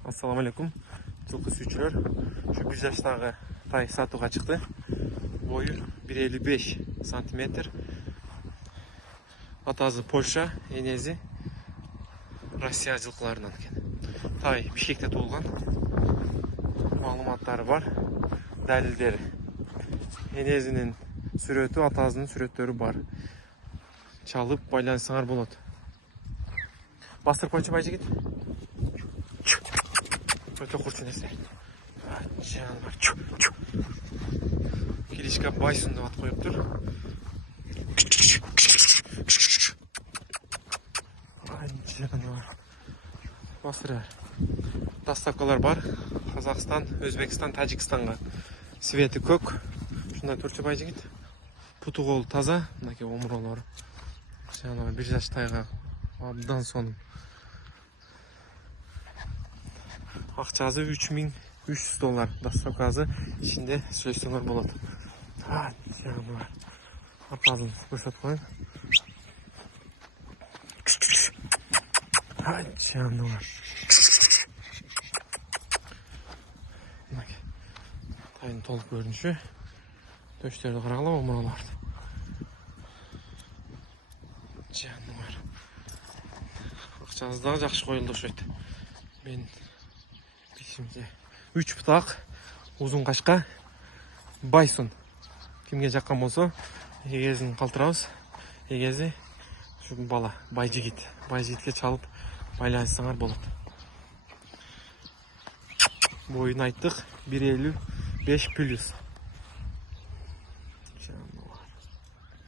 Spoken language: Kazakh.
Assalamu alaikum. Жылқы сүйчілер. Şu 1 жаштағы тай сатуға шықты. Бойы 1,55 сантиметр. Атазы Польша, енесі Россия жылқыларынан екен. Тай Бишкекте туылған. Мағлұматтары бар. Дәлелдері. Енесінің сүреті, атазының сүреттері бар. Çalıp байланысыңар болады. Бастырып қойшы байжы кет. Өте құрсын есе. Жанбар. Келешке байсын деп ат қойып тұр. Жанбар. Бастырар. Доставкалар бар. Қазақстан, Өзбекстан, Тәжікстанға. Светі көк. Шындай түрші байжы кет. Пұты қолы таза. Мынаке омыралары. Жанбар 1 жаш тайға. Абдан соның. Ақчасы $3,300. Доставкасы ішінде сөйлесіңер болады. Жанбар. Арқазын көрсет қойын. Жанбар. Тайын толық көрініші. Төштерді қарағылау омыраларды. Жанбар. Ақчасыздағы жақшы қойылды шөйті. Мен 3 бұтақ ұзын қашқа байсын. Кімге жаққан болса, егезін қалтырауыз. Егезі бала байжигит. Байжигитке чалып байланысыңар болады. Бойын айттық 1,55 плюс.